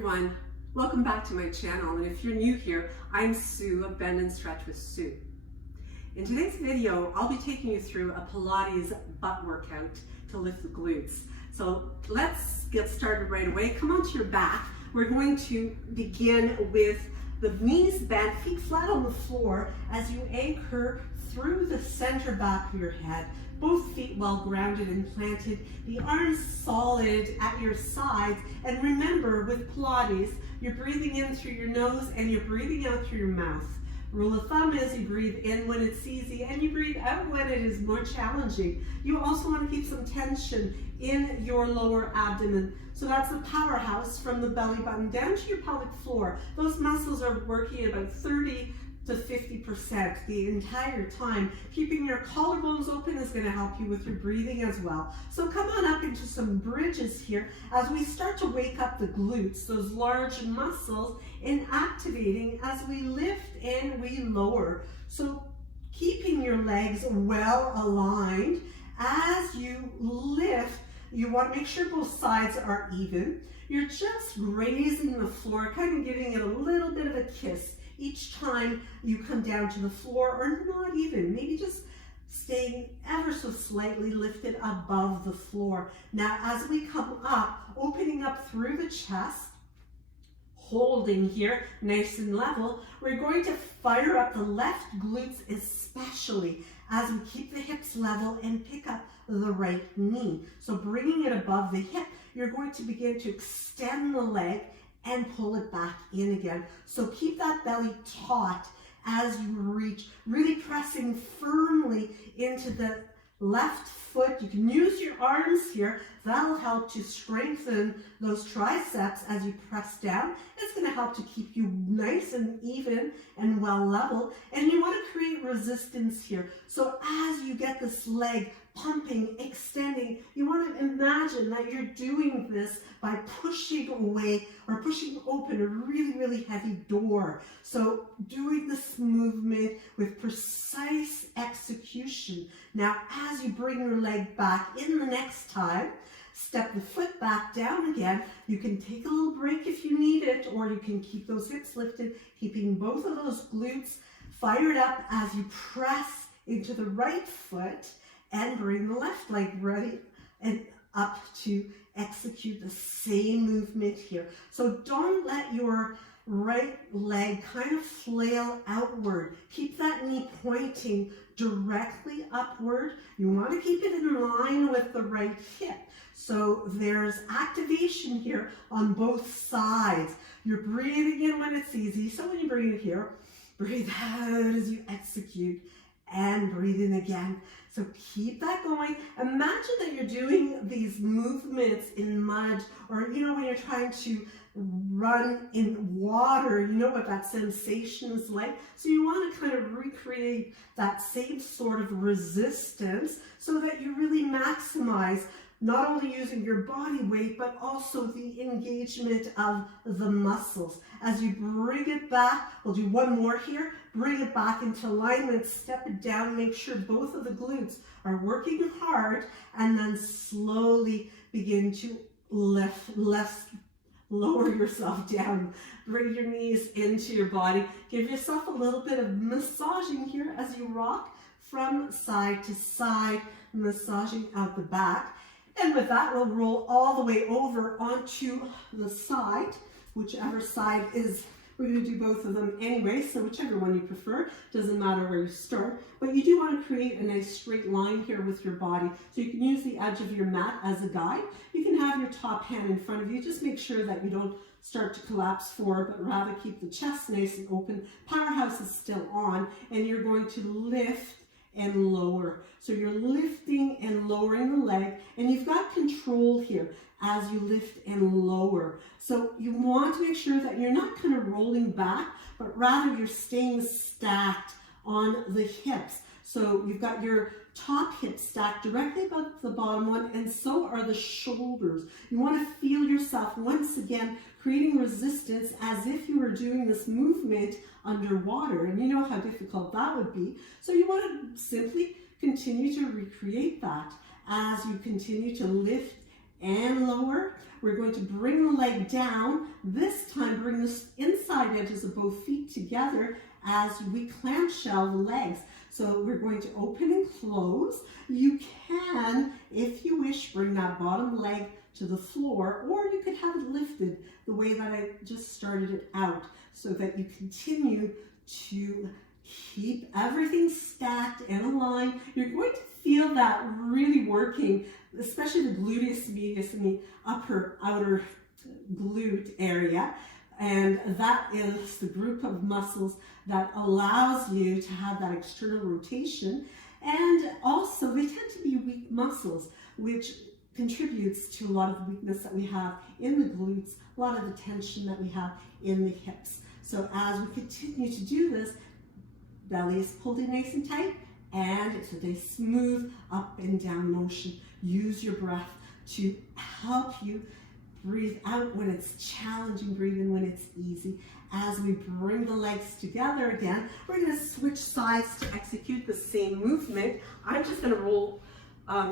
everyone, welcome back to my channel, and if you're new here, I'm Sue of Bend and Stretch with Sue. In today's video, I'll be taking you through a Pilates butt workout to lift the glutes. So let's get started right away. Come onto your back. We're going to begin with the knees bent, feet flat on the floor as you anchor through the center back of your head. Both feet well grounded and planted, the arms solid at your sides. And remember, with Pilates, you're breathing in through your nose and you're breathing out through your mouth. Rule of thumb is you breathe in when it's easy and you breathe out when it is more challenging. You also want to keep some tension in your lower abdomen. So that's the powerhouse from the belly button down to your pelvic floor. Those muscles are working about 30 to 50% the entire time. Keeping your collarbones open is going to help you with your breathing as well. So come on up into some bridges here as we start to wake up the glutes, those large muscles, in activating as we lift and we lower. So keeping your legs well aligned as you lift. You want to make sure both sides are even. You're just grazing the floor, kind of giving it a little bit of a kiss each time you come down to the floor, or not even, maybe just staying ever so slightly lifted above the floor. Now, as we come up, opening up through the chest, holding here nice and level, we're going to fire up the left glutes especially as we keep the hips level and pick up the right knee. So bringing it above the hip, you're going to begin to extend the leg and pull it back in again. So keep that belly taut as you reach, really pressing firmly into the left foot. You can use your arms here. That'll help to strengthen those triceps as you press down. It's going to help to keep you nice and even and well leveled. And you want to create resistance here. So as you get this leg pumping, extending, you want to imagine that you're doing this by pushing away or pushing open a really, really heavy door. So doing this movement with precise execution. Now, as you bring your leg back in the next time, step the foot back down again. You can take a little break if you need it, or you can keep those hips lifted, keeping both of those glutes fired up as you press into the right foot and bring the left leg ready and up to execute the same movement here. So don't let your right leg kind of flail outward. Keep that knee pointing directly upward. You want to keep it in line with the right hip. So there's activation here on both sides. You're breathing in when it's easy. So when you breathe here, breathe out as you execute and breathe in again. So keep that going. Imagine that you're doing these movements in mud, or when you're trying to run in water, you know what that sensation is like. So you want to kind of recreate that same sort of resistance so that you really maximize not only using your body weight, but also the engagement of the muscles. As you bring it back, we'll do one more here, bring it back into alignment, step it down, make sure both of the glutes are working hard, and then slowly begin to lower yourself down. Bring your knees into your body. Give yourself a little bit of massaging here as you rock from side to side, massaging out the back. And with that, we'll roll all the way over onto the side, whichever side is, we're going to do both of them anyway, so whichever one you prefer, doesn't matter where you start. But you do want to create a nice straight line here with your body. So you can use the edge of your mat as a guide. You can have your top hand in front of you. Just make sure that you don't start to collapse forward, but rather keep the chest nice and open. Powerhouse is still on, and you're going to lift and lower. So you're lifting and lowering the leg, and you've got control here as you lift and lower. So you want to make sure that you're not kind of rolling back, but rather you're staying stacked on the hips. So you've got your top hip stacked directly above the bottom one, and so are the shoulders. You want to feel yourself once again creating resistance as if you were doing this movement underwater, and you know how difficult that would be. So you want to simply continue to recreate that as you continue to lift and lower. We're going to bring the leg down. This time, bring the inside edges of both feet together as we clamshell the legs. So we're going to open and close. You can, if you wish, bring that bottom leg to the floor, or you could have it lifted the way that I just started it out, so that you continue to keep everything stacked and aligned. You're going to feel that really working, especially the gluteus medius in the upper outer glute area. And that is the group of muscles that allows you to have that external rotation. And also they tend to be weak muscles, which contributes to a lot of the weakness that we have in the glutes, a lot of the tension that we have in the hips. So as we continue to do this, belly is pulled in nice and tight, and it's a nice smooth up and down motion. Use your breath to help you breathe out when it's challenging, breathe in when it's easy. As we bring the legs together again, we're going to switch sides to execute the same movement. I'm just going to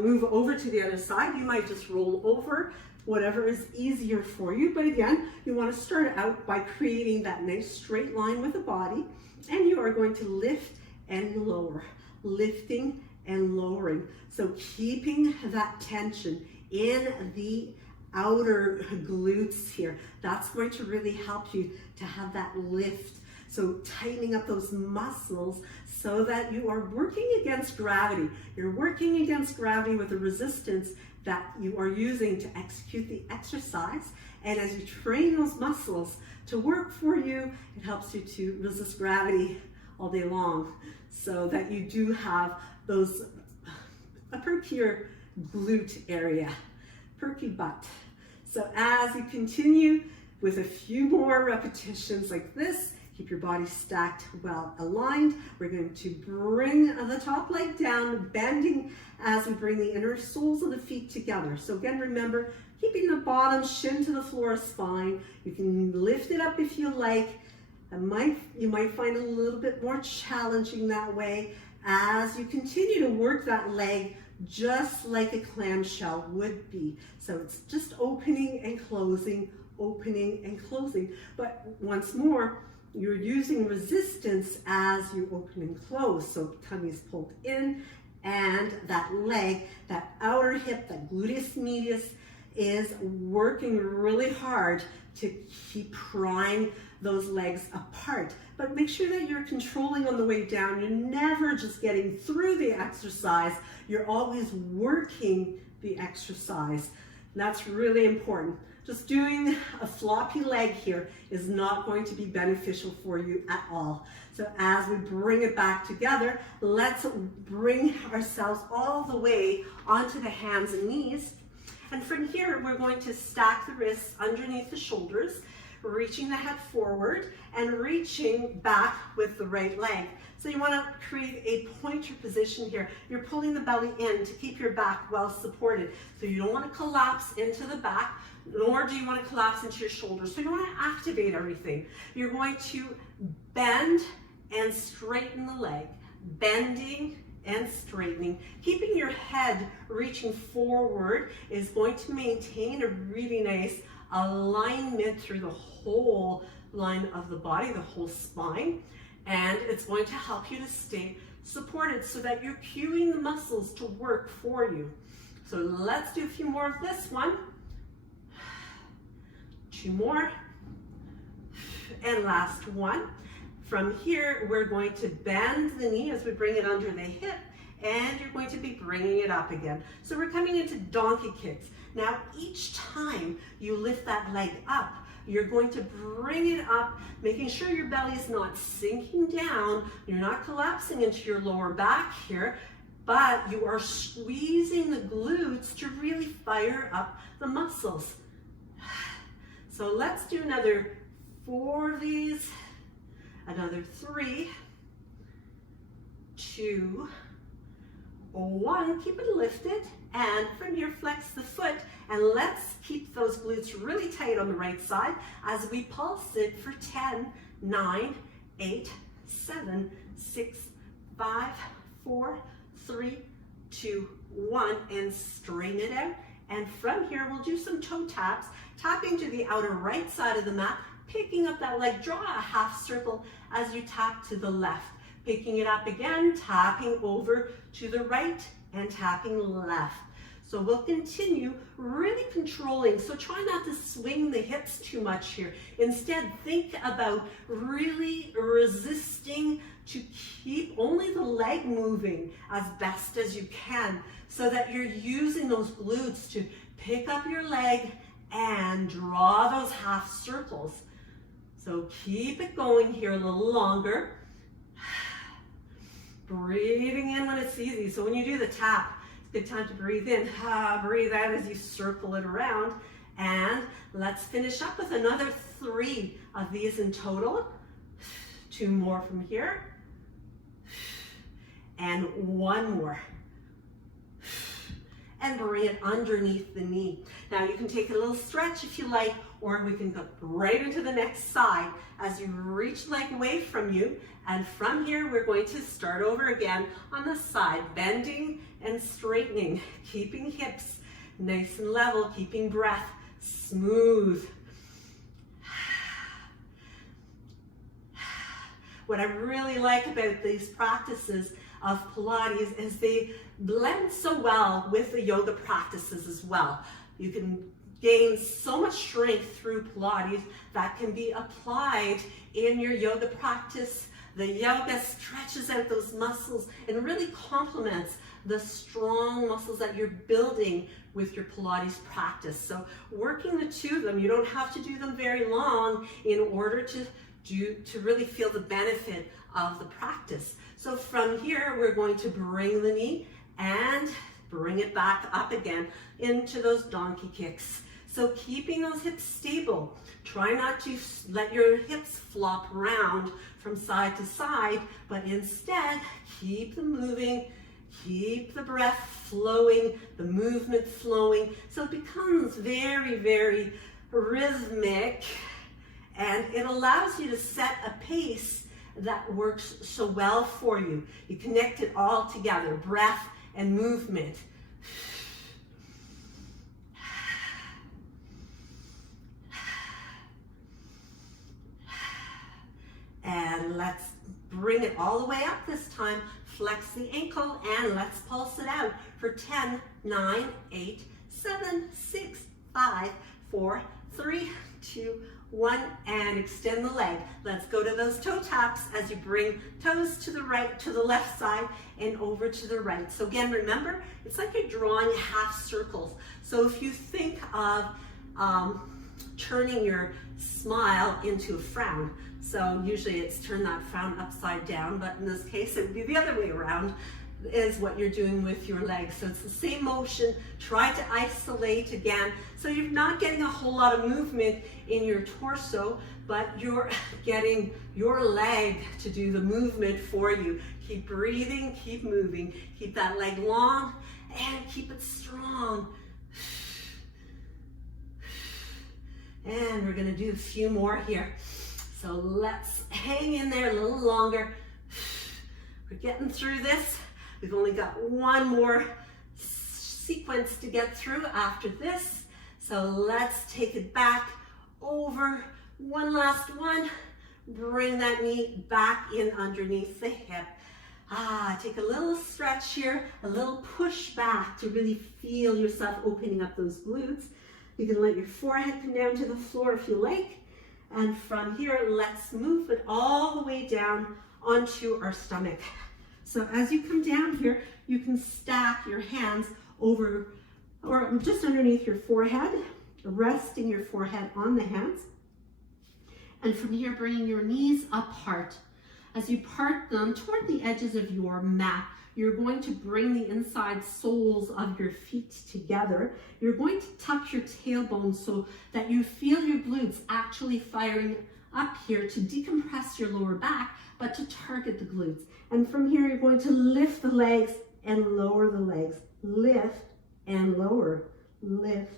move over to the other side. You might just roll over, whatever is easier for you. But again, you want to start out by creating that nice straight line with the body, and you are going to lift and lower, lifting and lowering. So keeping that tension in the outer glutes here, that's going to really help you to have that lift. So tightening up those muscles so that you are working against gravity. You're working against gravity with the resistance that you are using to execute the exercise. And as you train those muscles to work for you, it helps you to resist gravity all day long, so that you do have those a perkier glute area, perky butt. So as you continue with a few more repetitions like this, keep your body stacked, well aligned. We're going to bring the top leg down, bending as we bring the inner soles of the feet together. So again, remember, keeping the bottom shin to the floor is fine. You can lift it up if you like. You might find it a little bit more challenging that way as you continue to work that leg just like a clamshell would be. So it's just opening and closing, opening and closing. But once more, you're using resistance as you open and close. So tummy is pulled in, and that leg, that outer hip, that gluteus medius is working really hard to keep prying those legs apart. But make sure that you're controlling on the way down. You're never just getting through the exercise. You're always working the exercise. That's really important. Just doing a floppy leg here is not going to be beneficial for you at all. So as we bring it back together, let's bring ourselves all the way onto the hands and knees. And from here, we're going to stack the wrists underneath the shoulders, reaching the head forward and reaching back with the right leg. So you want to create a pointer position here. You're pulling the belly in to keep your back well supported. So you don't want to collapse into the back, nor do you want to collapse into your shoulders. So you want to activate everything. You're going to bend and straighten the leg, bending and straightening. Keeping your head reaching forward is going to maintain a really nice alignment through the whole line of the body, the whole spine, and it's going to help you to stay supported so that you're cueing the muscles to work for you. So let's do a few more of this one. 2 more, and last one. From here, we're going to bend the knee as we bring it under the hip, and you're going to be bringing it up again. So we're coming into donkey kicks. Now, each time you lift that leg up, you're going to bring it up, making sure your belly is not sinking down. You're not collapsing into your lower back here, but you are squeezing the glutes to really fire up the muscles. So let's do another 4 of these, another 3, 2, 1, keep it lifted, and from here flex the foot, and let's keep those glutes really tight on the right side as we pulse it for 10, 9, 8, 7, 6, 5, 4, 3, 2, 1, and straighten it out And from here, we'll do some toe taps, tapping to the outer right side of the mat, picking up that leg, draw a half circle as you tap to the left. Picking it up again, tapping over to the right and tapping left. So we'll continue really controlling. So try not to swing the hips too much here. Instead, think about really resisting to keep only the leg moving as best as you can, so that you're using those glutes to pick up your leg and draw those half circles. So keep it going here a little longer. Breathing in when it's easy. So when you do the tap, it's a good time to breathe in. Breathe out as you circle it around. And let's finish up with another 3 of these in total. 2 more from here. And 1 more. And bring it underneath the knee. Now you can take a little stretch if you like, or we can go right into the next side as you reach the leg away from you. And from here, we're going to start over again on the side, bending and straightening, keeping hips nice and level, keeping breath smooth. What I really like about these practices of Pilates is they blend so well with the yoga practices as well. You can gain so much strength through Pilates that can be applied in your yoga practice. The yoga stretches out those muscles and really complements the strong muscles that you're building with your Pilates practice. So working the 2 of them, you don't have to do them very long in order to really feel the benefit of the practice. So from here, we're going to bring the knee and bring it back up again into those donkey kicks. So keeping those hips stable. Try not to let your hips flop around from side to side, but instead keep them moving, keep the breath flowing, the movement flowing. So it becomes very, very rhythmic, and it allows you to set a pace that works so well for you. You connect it all together, breath and movement. And let's bring it all the way up this time. Flex the ankle and let's pulse it out for 10, 9, 8, 7, 6, 5, 4, 3, 2, 1, and extend the leg. Let's go to those toe taps as you bring toes to the right, to the left side, and over to the right. So again, remember, it's like you're drawing half circles. So if you think of turning your smile into a frown, so usually it's turn that frown upside down, but in this case it would be the other way around, is what you're doing with your legs. So it's the same motion. Try to isolate again. So you're not getting a whole lot of movement in your torso, but you're getting your leg to do the movement for you. Keep breathing, keep moving. Keep that leg long and keep it strong. And we're gonna do a few more here. So let's hang in there a little longer. We're getting through this. We've only got 1 more sequence to get through after this. So let's take it back over. 1 last one. Bring that knee back in underneath the hip. Take a little stretch here, a little push back to really feel yourself opening up those glutes. You can let your forehead come down to the floor if you like. And from here, let's move it all the way down onto our stomach. So as you come down here, you can stack your hands over or just underneath your forehead, resting your forehead on the hands. And from here, bringing your knees apart. As you part them toward the edges of your mat, you're going to bring the inside soles of your feet together. You're going to tuck your tailbone so that you feel your glutes actually firing up here to decompress your lower back, but to target the glutes. And from here, you're going to lift the legs and lower the legs. Lift and lower, lift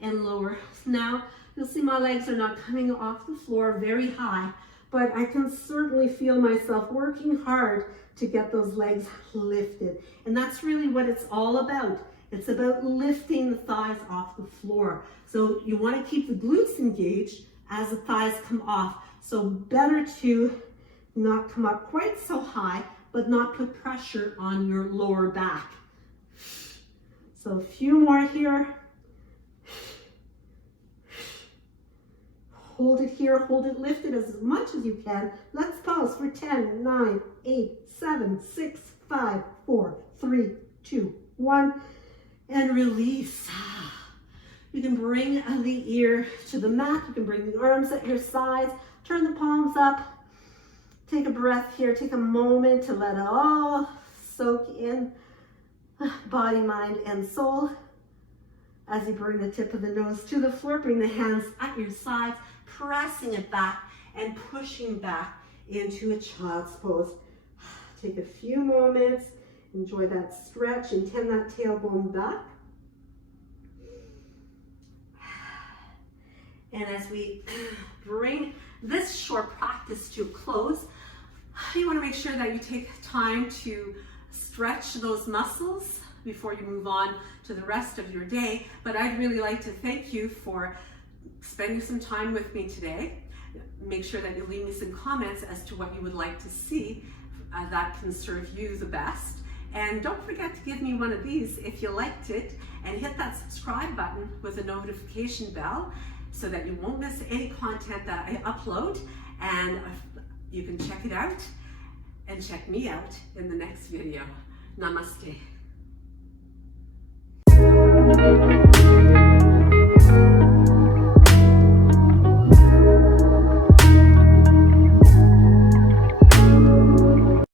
and lower. Now, you'll see my legs are not coming off the floor very high, but I can certainly feel myself working hard to get those legs lifted. And that's really what it's all about. It's about lifting the thighs off the floor. So you want to keep the glutes engaged as the thighs come off. So better to not come up quite so high, but not put pressure on your lower back. So a few more here. Hold it here, hold it lifted as much as you can. Let's pause for 10, 9, 8, 7, 6, 5, 4, 3, 2, 1, and release. You can bring the ear to the mat. You can bring the arms at your sides. Turn the palms up. Take a breath here. Take a moment to let it all soak in, body, mind, and soul. As you bring the tip of the nose to the floor, bring the hands at your sides, pressing it back and pushing back into a child's pose. Take a few moments, enjoy that stretch, and tend that tailbone back. And as we bring this short practice to a close, you want to make sure that you take time to stretch those muscles before you move on to the rest of your day. But I'd really like to thank you for spending some time with me today. Make sure that you leave me some comments as to what you would like to see that can serve you the best. And don't forget to give me one of these if you liked it, and hit that subscribe button with a notification bell so that you won't miss any content that I upload. And you can check it out and check me out in the next video. Namaste.